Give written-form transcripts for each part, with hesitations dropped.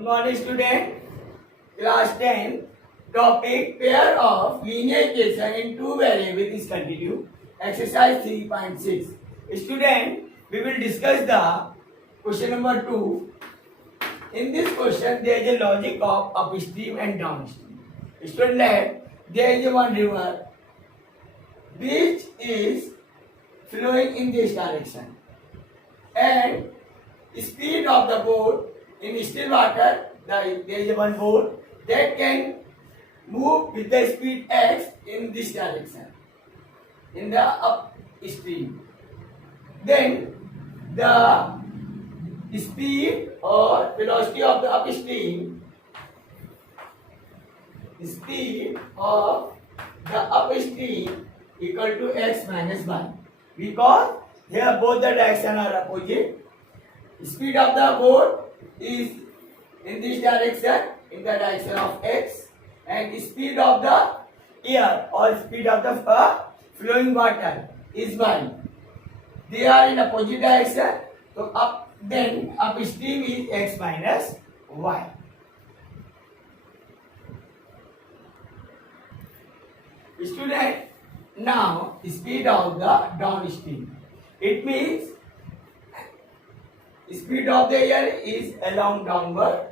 Good morning, student. Class 10. Topic: pair of linear equation in two variables is continued. Exercise 3.6. Student, we will discuss the question number 2. In this question, there is a logic of upstream and downstream. Student, there is one river which is flowing in this direction, and speed of the boat in still water, there is one boat that can move with the speed x in this direction, in the upstream. Then the speed or velocity of the upstream, equal to x minus y, because here both the direction are opposite. Speed of the boat is in this direction, in the direction of x, and speed of the air or speed of the flowing water is y. They are in opposite direction, so upstream is x minus y. Student, now speed of the downstream. It means speed of the air is along downward.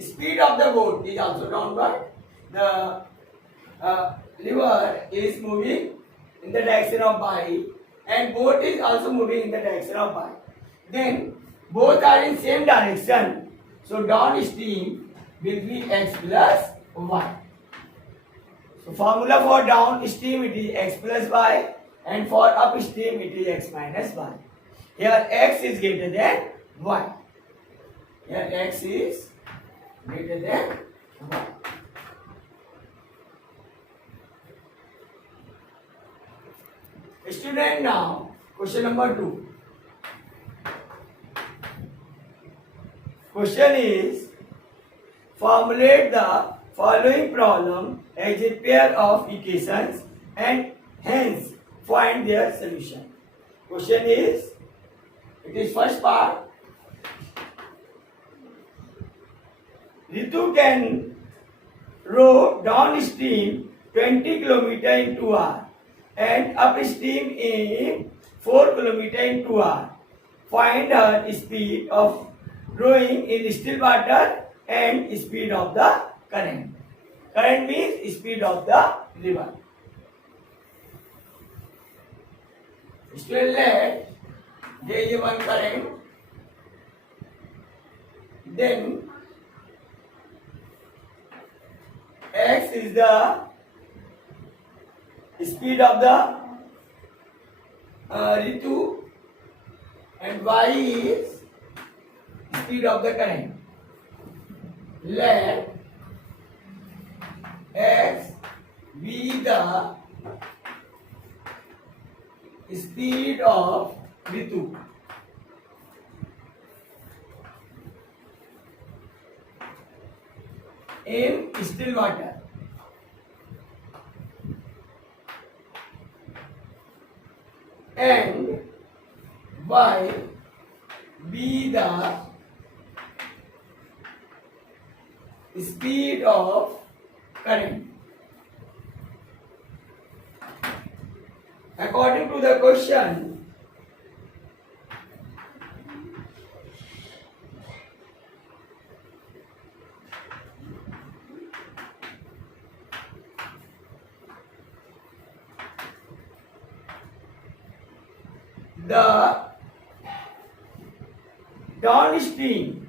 Speed of the boat is also downward. The river is moving in the direction of y, and boat is also moving in the direction of y. Then both are in same direction, so downstream will be x plus y. So formula for downstream it is x plus y, and for upstream it is x minus y. Here x is greater than y. Here x is greater than y. Student, now question number 2. Question is, formulate the following problem as a pair of equations and hence find their solution. Question is, it is first part. Ritu can row downstream 20 km in 2 hours and upstream in 4 km in 2 hours. Find her speed of rowing in still water and speed of the current. Current means speed of the river. Still there is one current. Then x is the speed of the Ritu, and y is speed of the current. Let x be the speed of Ritu. In still water. And y be the speed of current. According to the question, the downstream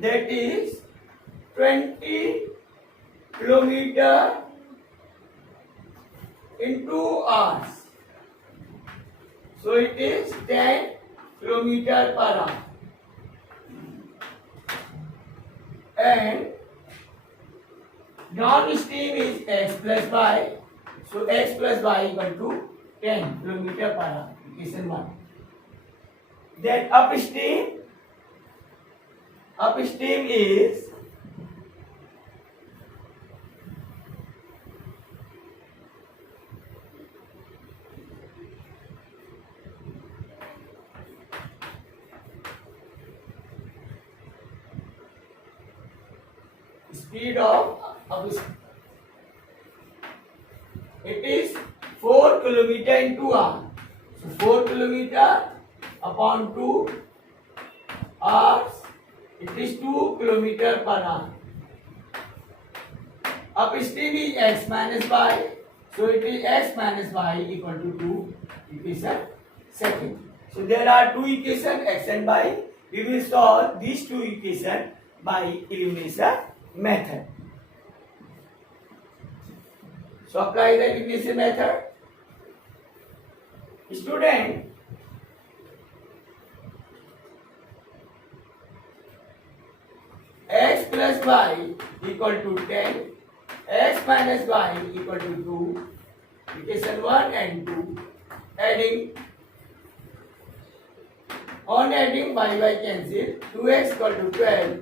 that is 20 kilometer in 2 hours, so it is 10 kilometer per hour, and downstream is x plus y, so x plus y equal to 10 kilometer per hour. Equation 1. Then upstream is speed of it is 4 kilometer into hour. So 4 kilometer upon 2 hours, it is 2 kilometer per hour. Upstream is x minus y, so it is x minus y equal to 2 equation second. So there are two equations x and y. We will solve these two equations by elimination method. So apply the elimination method. Student, x plus y equal to 10, x minus y equal to 2, equation 1 and 2, adding, on adding y cancel, 2x equal to 12,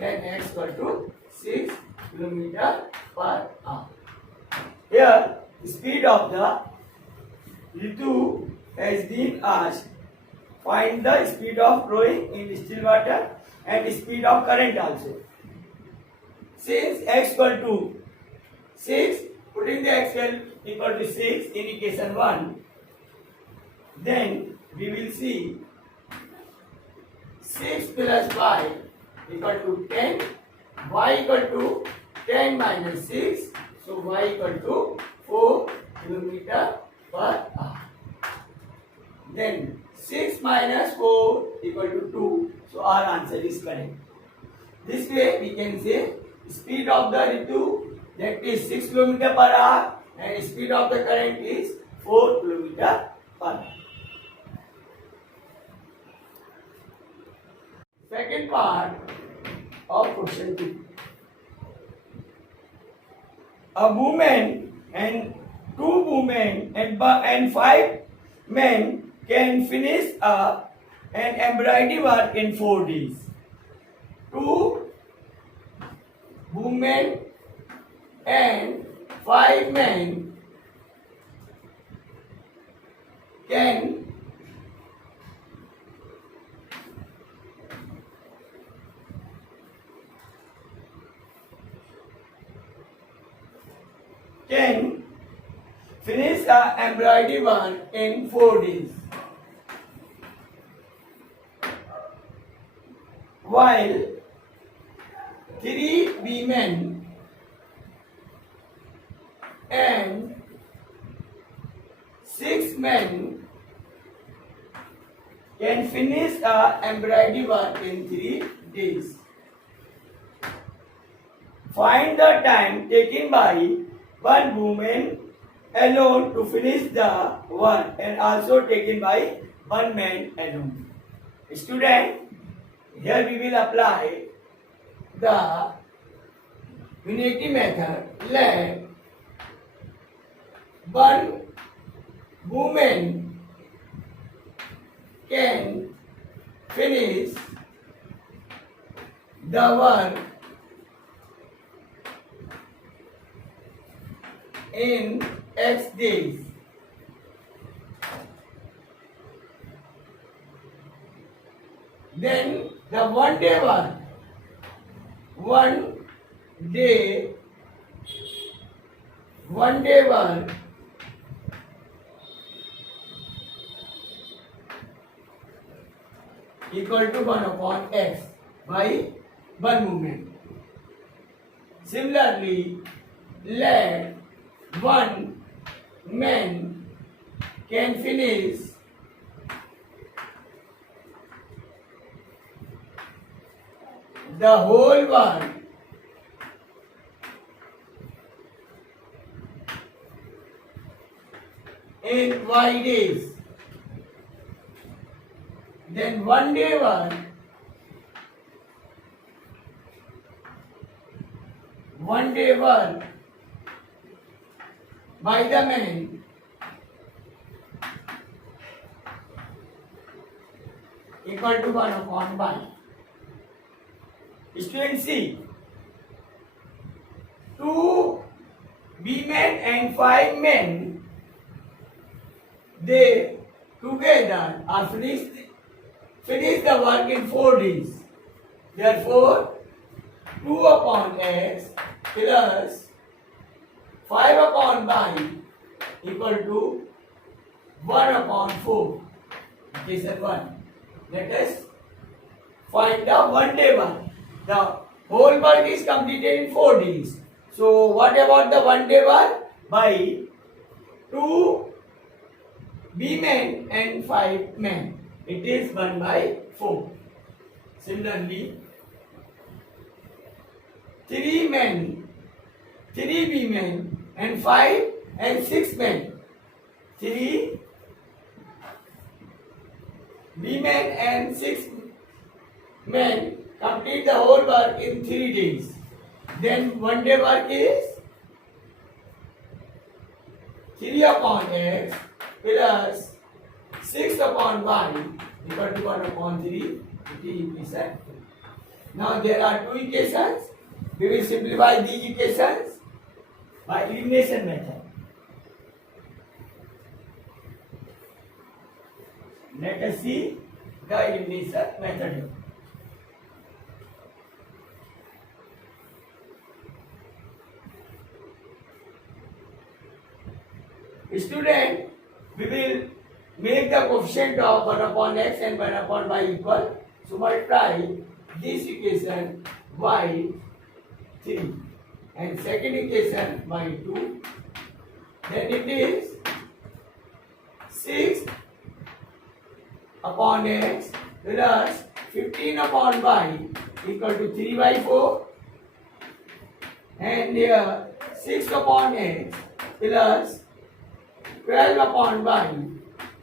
then x equal to 6 kilometer per hour. Here, the speed of the Ritu has been asked. Find the speed of rowing in still water and speed of current also. Since x equal to 6, putting the x equal to 6 in equation 1, then we will see 6 plus y equal to 10, y equal to 10 minus 6, so y equal to 4 kilometer per hour. Then 6 minus 4 equal to 2, so our answer is correct. This way we can say speed of the Ritu, that is 6 kilometer per hour, and speed of the current is 4 kilometer per hour. Second part of question 2. A woman and 2 women and 5 men can finish an embroidery work in 4 days. 2 women and 5 men can finish an embroidery work in 4 days, while 3 women and 6 men can finish an embroidery work in 3 days. Find the time taken by one woman alone to finish the work and also taken by one man alone. Student, here we will apply the unity method. Let one woman can finish the work in X days. Then the 1 day work, 1 day work equal to 1 upon X by one movement. Similarly, let one man can finish the whole work in Y days. Then 1 day work, 1 day work by the man equal to 1 upon 1. Student C, 2 women and 5 men, they together are finish the work in 4 days. Therefore, 2 upon x plus 5 upon y equal to 1 upon 4. Equation 1. Let us find the one day work. The whole work is completed in 4 days. So what about the one day work? By 2 B men and 5 men. It is 1 by 4. Similarly, 3 men, 3 B men and 5 and 6 men. 3 B men and 6 men complete the whole work in 3 days. Then one day work is 3 upon x plus 6 upon y equal to 1 upon 3. It is equation. Now there are two equations. We will simplify these equations by elimination method. Let us see the elimination method. Student, we will make the coefficient of 1 upon x and 1 upon y equal. So multiply this equation by 3 and second equation by 2. Then it is 6 upon x plus 15 upon y equal to 3 by 4. And here 6 upon x plus 12 upon y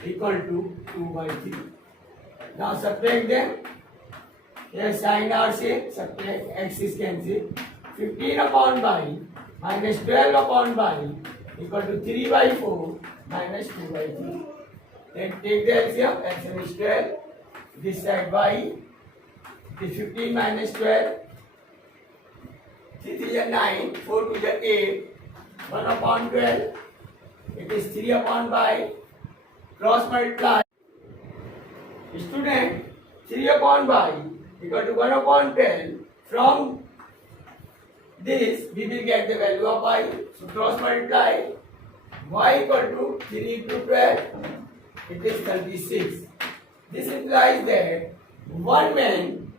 equal to 2 by 3. Now subtract them. Here sign are same. Subtract, x is cancelled. 15 upon y minus 12 upon y equal to 3 by 4 minus 2 by 3. Then take the LCM. LCM is 12. This side y. It is 15 minus 12. 3 is 9. 4 to the 8. 1 upon 12. It is 3 upon y. Cross multiply. Student, 3 upon y equal to 1 upon 12. From this, we will get the value of y. So cross multiply. Y equal to 3 into 12. It is 36. This implies that one man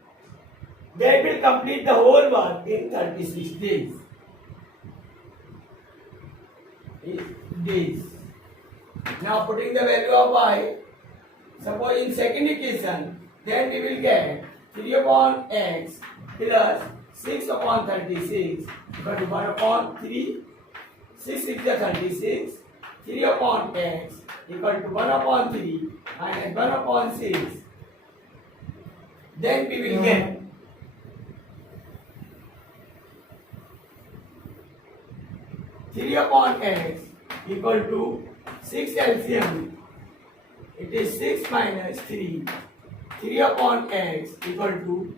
that will complete the whole work in 36 days. Now putting the value of y, suppose in second equation, then we will get 3 upon x plus 6 upon 36 equal to 1 upon 3. 6 is the 36. 3 upon x equal to 1 upon 3 minus 1 upon 6. Then we will get 3 upon x equal to 6 LCM. It is 6 minus 3. 3 upon x equal to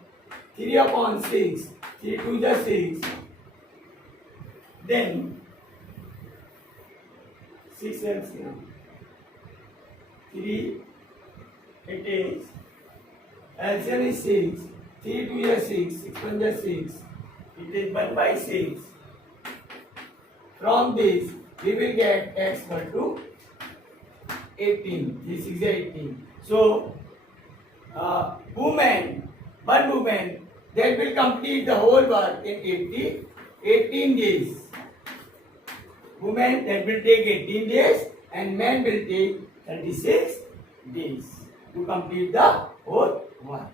3 upon 6. 3 to the 6. Then 6 LCM. 3. It is LCM is 6. 3 to the 6. 6 1 the 6. It is 1 by 6. From this, we will get x equal to 18. This is 18. So, one woman that will complete the whole work in 18 days. Woman that will take 18 days and man will take 36 days to complete the whole work.